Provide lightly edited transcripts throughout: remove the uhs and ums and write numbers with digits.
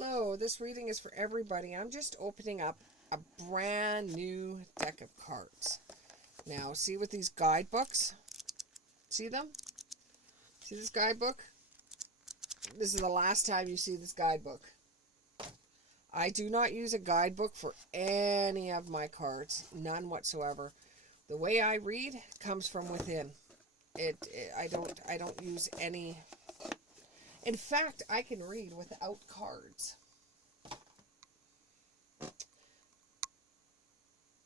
Hello, this reading is for everybody. I'm just opening up a brand new deck of cards. Now, see with these guidebooks? See them? See this guidebook? This is the last time you see this guidebook. I do not use a guidebook for any of my cards. None whatsoever. The way I read comes from within. I don't use any. In fact, I can read without cards.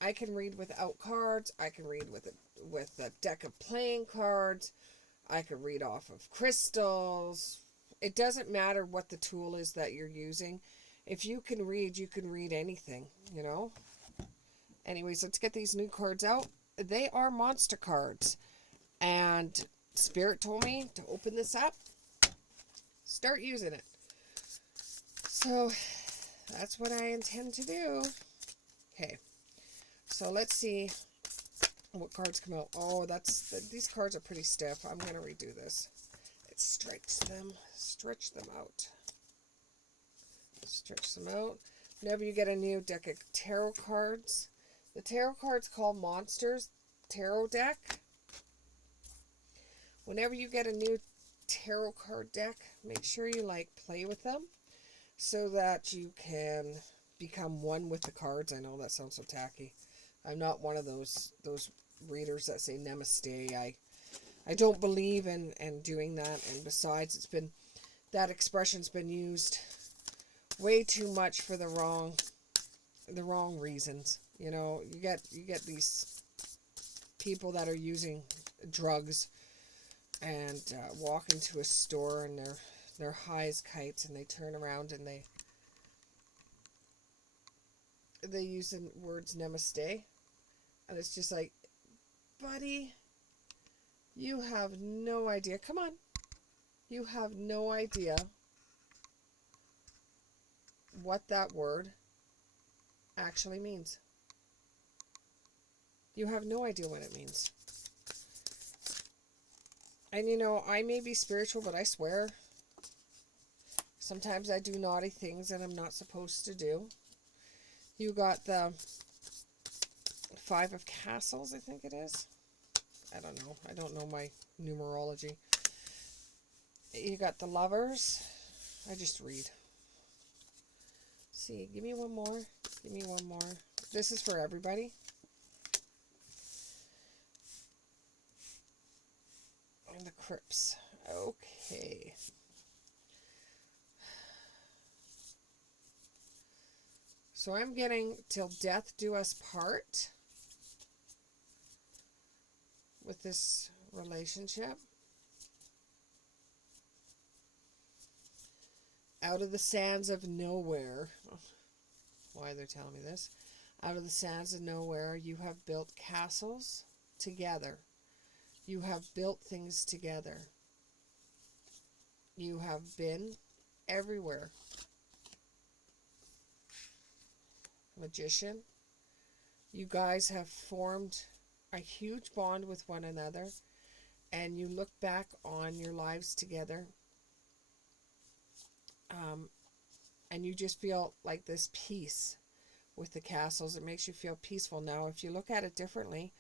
I can read without cards. I can read with a deck of playing cards. I can read off of crystals. It doesn't matter what the tool is that you're using. If you can read anything, you know. Anyways, let's get these new cards out. They are monster cards. And Spirit told me to open this up. Start using it. So, that's what I intend to do. Okay. So, let's see what cards come out. Oh, these cards are pretty stiff. I'm going to redo this. It stretch them out. Stretch them out. Whenever you get a new deck of tarot cards, the tarot cards called Monsters Tarot Deck. Whenever you get a new tarot card deck, make sure you play with them so that you can become one with the cards. I know that sounds so tacky. I'm not one of those readers that say namaste. I don't believe in doing that, and besides, that expression's been used way too much for the wrong reasons. You know, you get these people that are using drugs and walk into a store and they're high as kites, and they turn around and they use the words namaste, and it's just like, buddy, you have no idea. Come on. You have no idea what that word actually means. You have no idea what it means. And you know, I may be spiritual, but I swear, sometimes I do naughty things that I'm not supposed to do. You got the Five of Castles, I think it is. I don't know. I don't know my numerology. You got the Lovers. I just read. See, give me one more. Give me one more. This is for everybody. And the Crips. Okay. So I'm getting Till Death Do Us Part with this relationship. Out of the sands of nowhere. Why they're telling me this. Out of the sands of nowhere, you have built castles together. You have built things together. You have been everywhere. Magician. You guys have formed a huge bond with one another, and you look back on your lives together, and you just feel like this peace with the castles. It makes you feel peaceful. Now, if you look at it differently,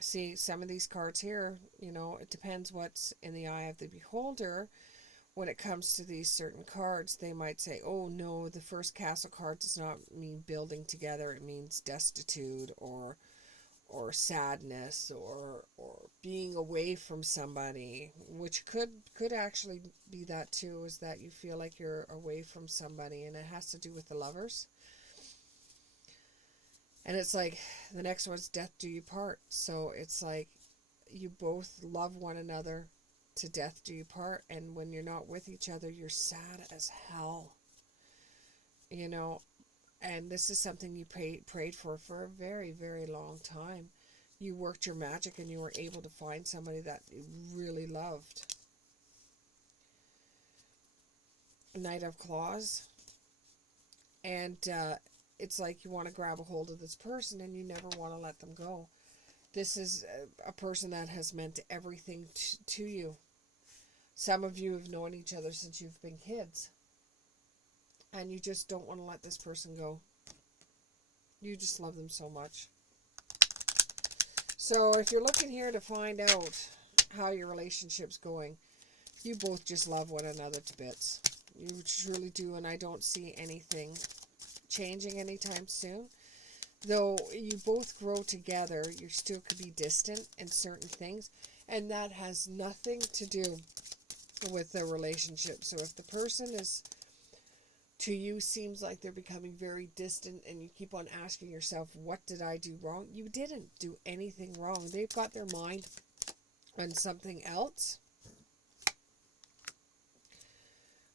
see, some of these cards here, you know, it depends what's in the eye of the beholder. When it comes to these certain cards, they might say, oh no, the first castle card does not mean building together. It means destitute or sadness or being away from somebody, which could actually be that too, is that you feel like you're away from somebody, and it has to do with the Lovers. And it's like the next one's Death Do You Part. So it's like you both love one another to death do you part, and when you're not with each other, you're sad as hell, you know. And this is something you prayed for a very, very long time. You worked your magic, and you were able to find somebody that you really loved. Knight of Claws. And it's like you want to grab a hold of this person, and you never want to let them go. This is a person that has meant everything to you. Some of you have known each other since you've been kids. and you just don't want to let this person go. You just love them so much. So if you're looking here to find out how your relationship's going, you both just love one another to bits. You truly do, and I don't see anything changing anytime soon. Though you both grow together, you still could be distant in certain things, and that has nothing to do with the relationship. So if the person is, to you, seems like they're becoming very distant, and you keep on asking yourself, what did I do wrong? You didn't do anything wrong. They've got their mind on something else.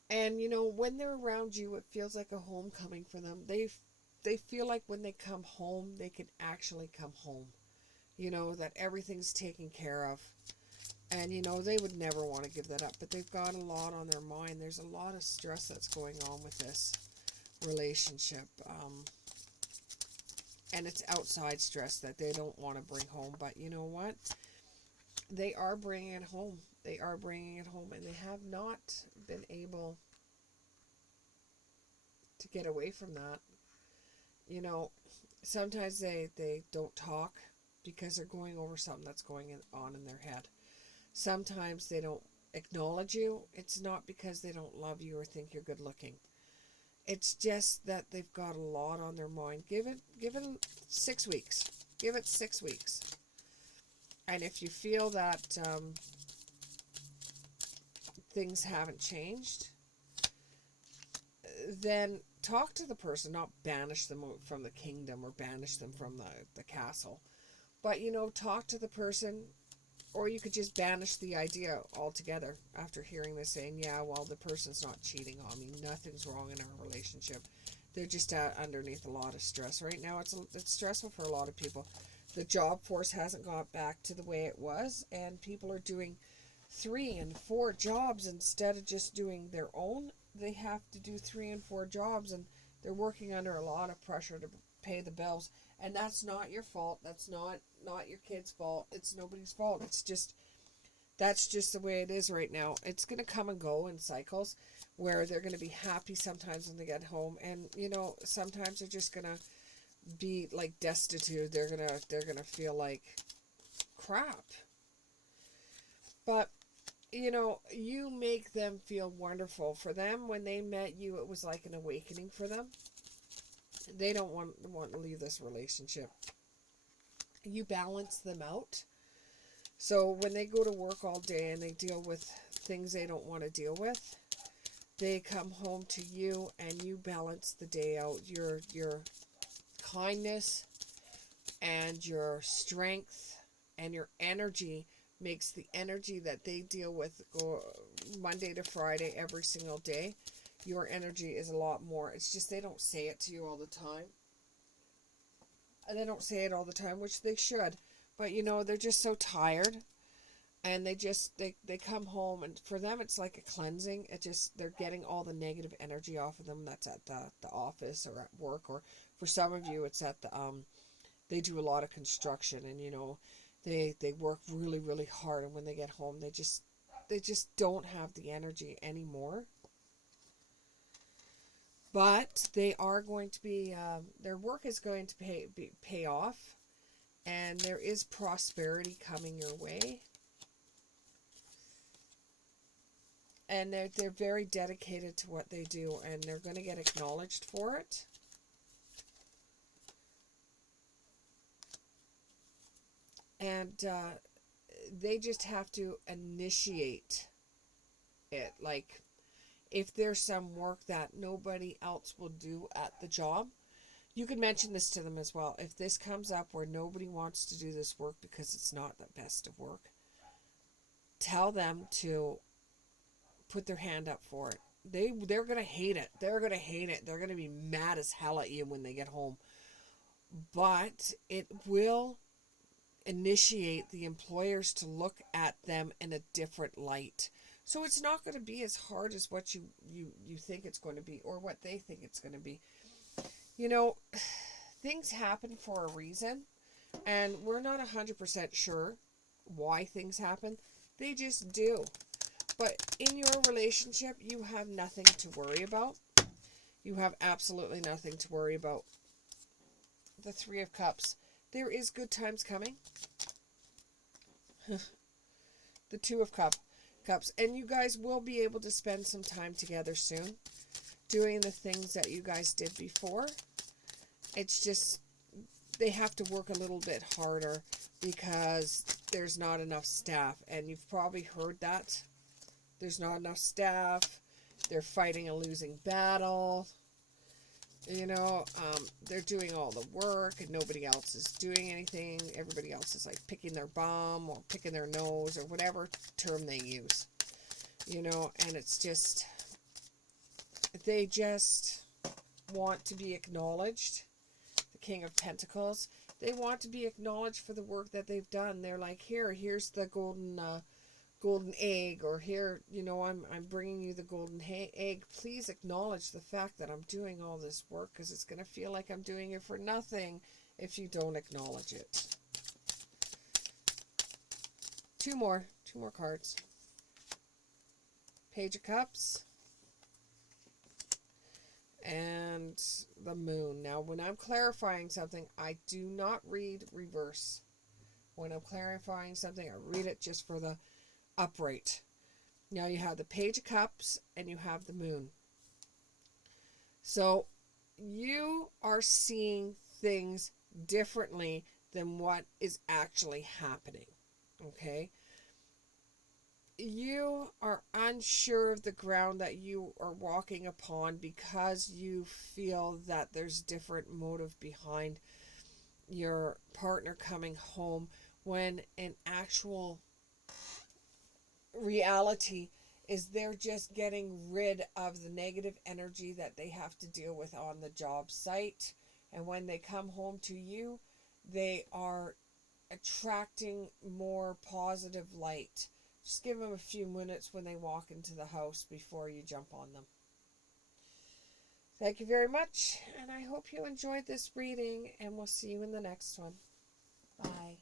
And, you know, when they're around you, it feels like a homecoming for them. They feel like when they come home, they can actually come home. You know, that everything's taken care of. And, you know, they would never want to give that up. But they've got a lot on their mind. There's a lot of stress that's going on with this relationship. And it's outside stress that they don't want to bring home. But you know what? They are bringing it home. They are bringing it home, and they have not been able to get away from that. You know, sometimes they don't talk because they're going over something that's going on in their head. Sometimes they don't acknowledge you. It's not because they don't love you or think you're good looking. It's just that they've got a lot on their mind. Give it 6 weeks. Give it 6 weeks. And if you feel that things haven't changed, then talk to the person, not banish them from the kingdom or banish them from the castle. But, you know, talk to the person, or you could just banish the idea altogether after hearing this, saying, yeah, well, the person's not cheating on me. Nothing's wrong in our relationship. They're just underneath a lot of stress. Right now, it's stressful for a lot of people. The job force hasn't got back to the way it was, and people are doing 3 and 4 jobs instead of just doing their own. They have to do 3 and 4 jobs, and they're working under a lot of pressure to pay the bills. And that's not your fault. That's not your kid's fault. It's nobody's fault. That's just the way it is right now. It's going to come and go in cycles where they're going to be happy sometimes when they get home, and you know, sometimes they're just going to be like destitute. They're going to feel like crap. But you know, you make them feel wonderful. For them, when they met you, it was like an awakening for them. They don't want to leave this relationship. You balance them out. So when they go to work all day and they deal with things they don't want to deal with, they come home to you and you balance the day out. Your kindness and your strength and your energy makes the energy that they deal with go Monday to Friday every single day. Your energy is a lot more. It's just they don't say it to you all the time. And they don't say it all the time, which they should. But you know, they're just so tired. And they come home, and for them it's like a cleansing. They're getting all the negative energy off of them that's at the office or at work, or for some of you it's at the they do a lot of construction, and you know, they work really, really hard, and when they get home they just don't have the energy anymore. But they are going to be their work is going to pay off, and there is prosperity coming your way. And they're very dedicated to what they do, and they're going to get acknowledged for it. And they just have to initiate it. Like, if there's some work that nobody else will do at the job, you can mention this to them as well. If this comes up where nobody wants to do this work because it's not the best of work, tell them to put their hand up for it. They're going to hate it. They're going to hate it. They're going to be mad as hell at you when they get home. But it will initiate the employers to look at them in a different light. So it's not going to be as hard as what you think it's going to be, or what they think it's going to be. You know, things happen for a reason, and we're not 100% sure why things happen. They just do. But in your relationship, you have nothing to worry about. You have absolutely nothing to worry about. The Three of Cups. There is good times coming. The Two of Cups. And you guys will be able to spend some time together soon, doing the things that you guys did before. It's just, they have to work a little bit harder because there's not enough staff. And you've probably heard that. There's not enough staff. They're fighting a losing battle. You know, they're doing all the work and nobody else is doing anything. Everybody else is like picking their bum or picking their nose or whatever term they use. You know, and it's just, they just want to be acknowledged. The King of Pentacles. They want to be acknowledged for the work that they've done. They're like, here's the golden egg, or here, you know, I'm bringing you the golden egg. Please acknowledge the fact that I'm doing all this work, because it's going to feel like I'm doing it for nothing if you don't acknowledge it. Two more cards. Page of Cups and the Moon. Now, when I'm clarifying something, I do not read reverse. When I'm clarifying something, I read it just for the upright. Now you have the Page of Cups and you have the Moon. So you are seeing things differently than what is actually happening. Okay? You are unsure of the ground that you are walking upon because you feel that there's different motive behind your partner coming home, when in actual reality is they're just getting rid of the negative energy that they have to deal with on the job site. And when they come home to you, they are attracting more positive light. Just give them a few minutes when they walk into the house before you jump on them. Thank you very much, and I hope you enjoyed this reading, and we'll see you in the next one. Bye.